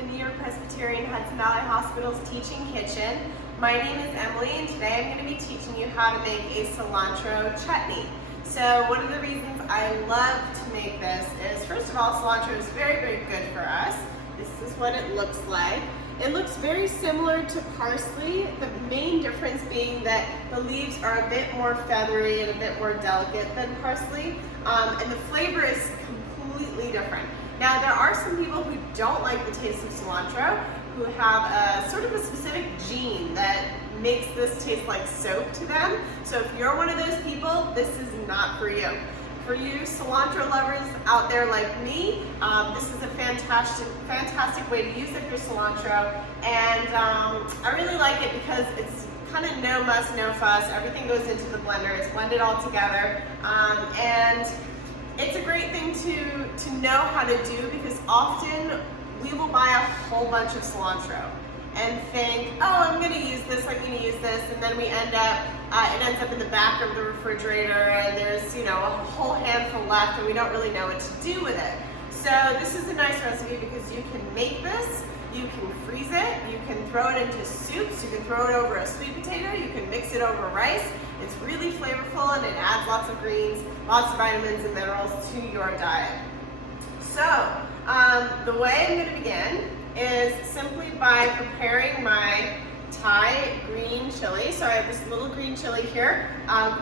the New York-Presbyterian Hudson Valley Hospital's Teaching Kitchen. My name is Emily, and today I'm going to be teaching you how to make a cilantro chutney. So one of the reasons I love to make this is, first of all, cilantro is very, very good for us. This is what it looks like. It looks very similar to parsley, the main difference being that the leaves are a bit more feathery and a bit more delicate than parsley, and the flavor is completely different. Now, there are some people who don't like the taste of cilantro, who have a sort of a specific gene that makes this taste like soap to them. So if you're one of those people, this is not for you. For you cilantro lovers out there like me, this is a fantastic way to use up your cilantro, and I really like it because it's kind of no muss, no fuss. Everything goes into the blender, it's blended all together, and it's a great thing to know how to do, because often we will buy a whole bunch of cilantro and think, oh, I'm going to use this, and then we end up, it ends up in the back of the refrigerator, and there's, a whole handful left, and we don't really know what to do with it. So this is a nice recipe because you can make this, you can freeze it, you can throw it into soups, you can throw it over a sweet potato, you can mix it over rice. It's really flavorful, and it adds lots of greens, lots of vitamins and minerals to your diet. So the way I'm going to begin is simply by preparing my Thai green chili. So I have this little green chili here,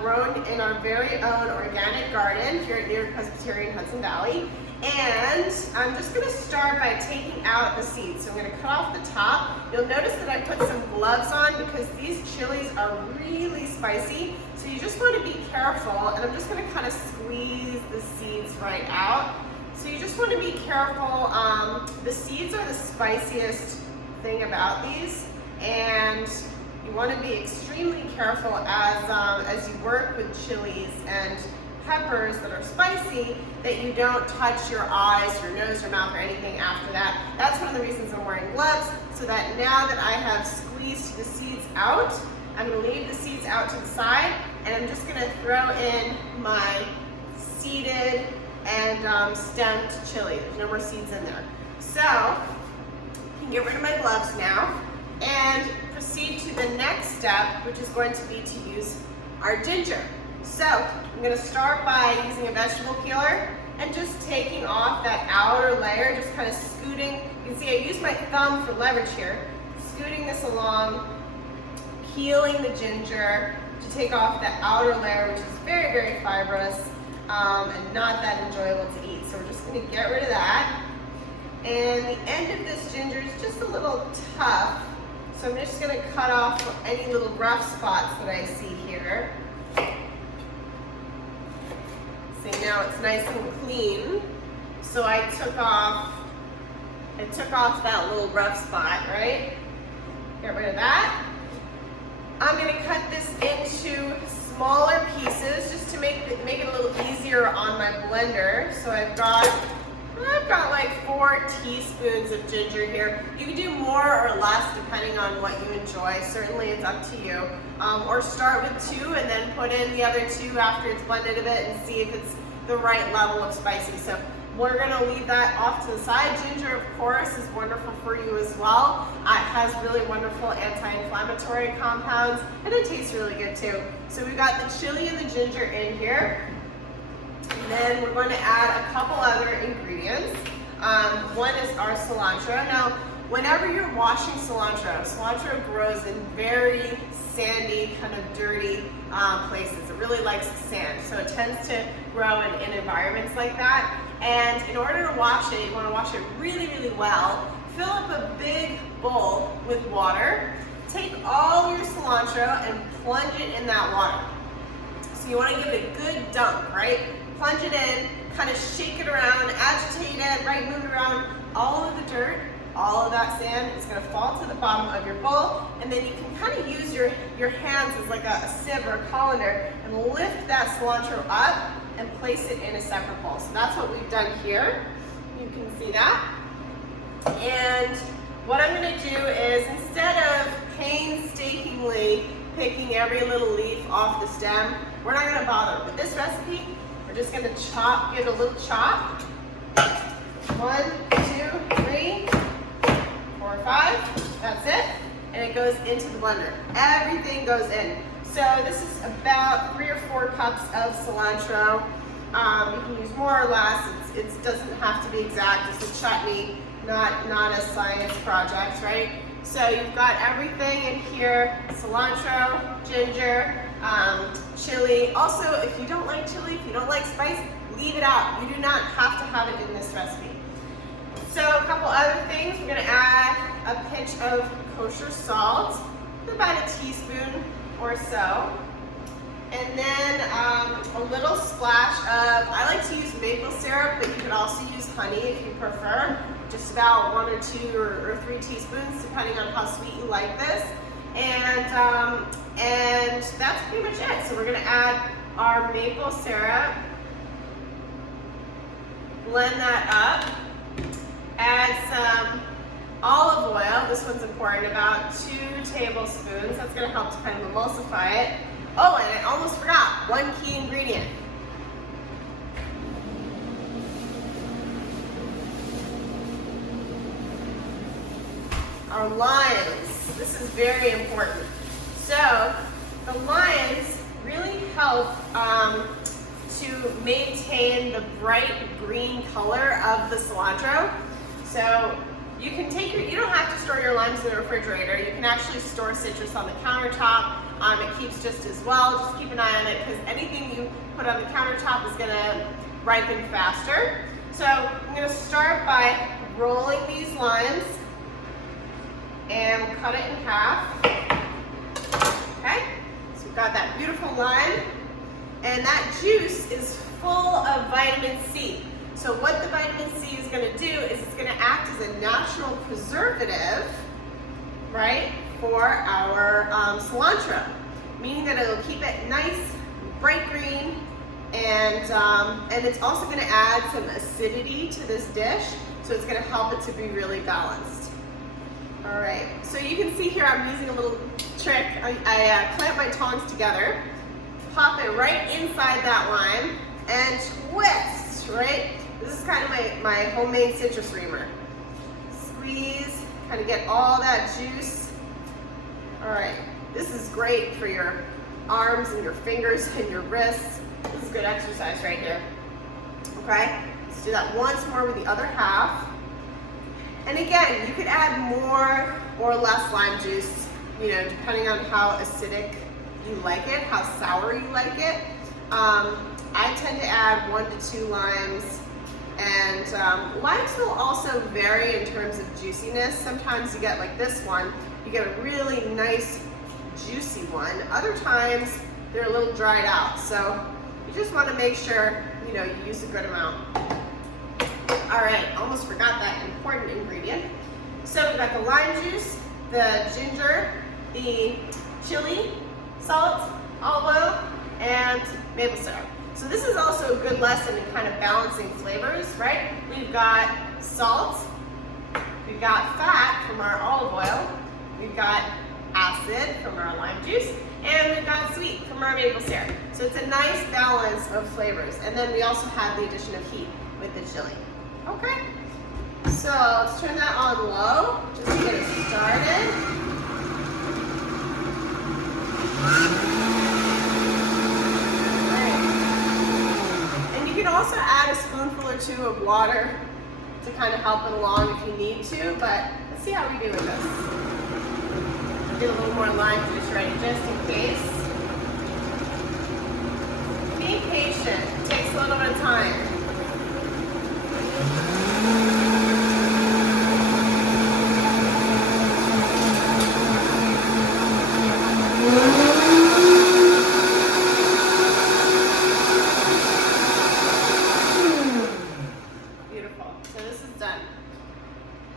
grown in our very own organic garden here at York-Presbyterian Hudson Valley. And I'm just going to start by taking out the seeds. So I'm going to cut off the top. You'll notice that I put some gloves on because these chilies are really spicy. So you just want to be careful, and I'm just going to kind of squeeze the seeds right out. So you just want to be careful. The seeds are the spiciest thing about these, and you want to be extremely careful as you work with chilies and peppers that are spicy, that you don't touch your eyes, your nose, your mouth, or anything after that. That's one of the reasons I'm wearing gloves, so that now that I have squeezed the seeds out, I'm going to leave the seeds out to the side, and I'm just going to throw in my seeded and stemmed chili. There's no more seeds in there. So I can get rid of my gloves now and proceed to the next step, which is going to be to use our ginger. So I'm going to start by using a vegetable peeler and just taking off that outer layer, just kind of scooting. You can see I use my thumb for leverage here, scooting this along, peeling the ginger to take off the outer layer, which is very, very fibrous and not that enjoyable to eat. So we're just going to get rid of that. And the end of this ginger is just a little tough, so I'm just going to cut off any little rough spots that I see here. See, now it's nice and clean. So I took off that little rough spot, right? Get rid of that. I'm going to cut this into smaller pieces just to make it a little easier on my blender. So I've got like 4 teaspoons of ginger here. You can do more or less depending on what you enjoy. Certainly it's up to you. Or start with 2 and then put in the other 2 after it's blended a bit and see if it's the right level of spicy. So we're going to leave that off to the side. Ginger, of course, is wonderful for you as well. It has really wonderful anti-inflammatory compounds, and it tastes really good too. So we've got the chili and the ginger in here. And then we're going to add a couple other ingredients. One is our cilantro. Now, whenever you're washing cilantro grows in very sandy, kind of dirty places. It really likes sand, so it tends to grow in environments like that. And in order to wash it, you want to wash it really, really well. Fill up a big bowl with water. Take all your cilantro and plunge it in that water. So you want to give it a good dunk, right? Plunge it in, kind of shake it around, agitate it, right? Move it around. All of the dirt, all of that sand is going to fall to the bottom of your bowl, and then you can kind of use your hands as like a sieve or a colander and lift that cilantro up and place it in a separate bowl. So that's what we've done here. You can see that. And what I'm going to do is, instead of painstakingly picking every little leaf off the stem, we're not going to bother. With this recipe, we're just going to give it a little chop. 1, 2, 3. 4, 5. That's it. And it goes into the blender. Everything goes in. So this is about 3 or 4 cups of cilantro. You can use more or less. It doesn't have to be exact. It's a chutney, not a science project, right? So you've got everything in here: cilantro, ginger, chili. Also, if you don't like chili, if you don't like spice, leave it out. You do not have to have it in this recipe. So a couple other things. We're going to add a pinch of kosher salt, about a teaspoon or so. And then a little splash of, I like to use maple syrup, but you could also use honey if you prefer. Just about 1 or 2 or 3 teaspoons, depending on how sweet you like this. And that's pretty much it. So we're gonna add our maple syrup, blend that up, add some olive oil. This one's important, about 2 tablespoons. That's gonna help to kind of emulsify it. Oh, and I almost forgot, 1 key ingredient. Our limes. This is very important. So the limes really help to maintain the bright green color of the cilantro. So you can take you don't have to store your limes in the refrigerator. You can actually store citrus on the countertop. It keeps just as well. Just keep an eye on it, because anything you put on the countertop is gonna ripen faster. So I'm gonna start by rolling these limes and we'll cut it in half. Okay, so we've got that beautiful lime, and that juice is full of vitamin C. So what the vitamin C is going to do is it's going to act as a natural preservative, right, for our cilantro, meaning that it'll keep it nice, bright green, and it's also going to add some acidity to this dish, so it's going to help it to be really balanced. All right, so you can see here I'm using a little trick. I clamp my tongs together, pop it right inside that lime, and twist, right? This is kind of my homemade citrus reamer. Squeeze, kind of get all that juice. All right, this is great for your arms and your fingers and your wrists. This is good exercise right here. Okay, let's do that once more with the other half. And again, you could add more or less lime juice, you know, depending on how acidic you like it, how sour you like it. I tend to add 1 to 2 limes, and limes will also vary in terms of juiciness. Sometimes you get like this one, you get a really nice juicy one. Other times they're a little dried out, so you just want to make sure, you know, you use a good amount. All right, almost forgot that important ingredient. So we've got the lime juice, the ginger, the chili, salt, olive oil, and maple syrup. So this is also a good lesson in kind of balancing flavors, right? We've got salt, we've got fat from our olive oil, we've got acid from our lime juice, and we've got sweet from our maple syrup. So it's a nice balance of flavors. And then we also have the addition of heat with the chili. Okay, so let's turn that on low just to get it started. And you can also add a spoonful or 2 of water to kind of help it along if you need to, but let's see how we do with this. I'll do a little more lime juice ready just in case. Be patient, it takes a little bit of time. Beautiful. So this is done.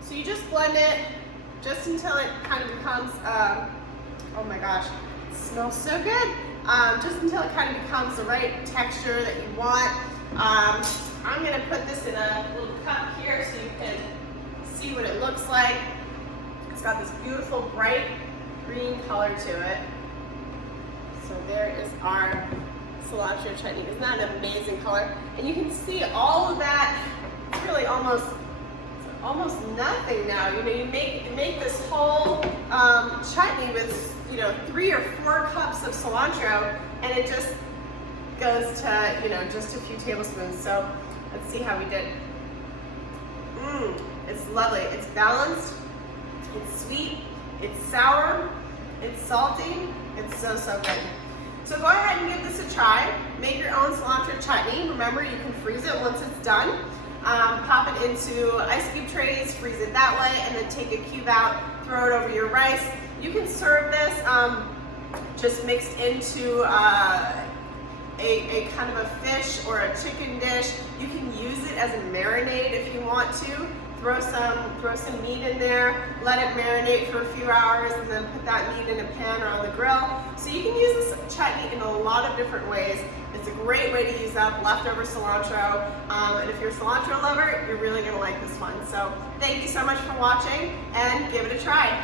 So you just blend it just until it kind of becomes, oh my gosh, it smells so good. Just until it kind of becomes the right texture that you want. I'm going to put this in a little cup here so you can see what it looks like. It's got this beautiful bright green color to it. So there is our cilantro chutney. Isn't that an amazing color? And you can see all of that, it's really almost almost nothing now. You know, you make this whole chutney with 3 or 4 cups of cilantro, and it just goes to just a few tablespoons. So let's see how we did. It's lovely. It's balanced. It's sweet. It's sour. It's salty. It's so good. So go ahead and give this a try. Make your own cilantro chutney. Remember, you can freeze it once it's done. Pop it into ice cube trays, freeze it that way, and then take a cube out, throw it over your rice. You can serve this just mixed into a kind of a fish or a chicken dish. You can use it as a marinade if you want to. Throw some meat in there, let it marinate for a few hours, and then put that meat in a pan or on the grill. So you can use this chutney in a lot of different ways. It's a great way to use up leftover cilantro, and if you're a cilantro lover, you're really gonna like this one. So thank you so much for watching, and give it a try.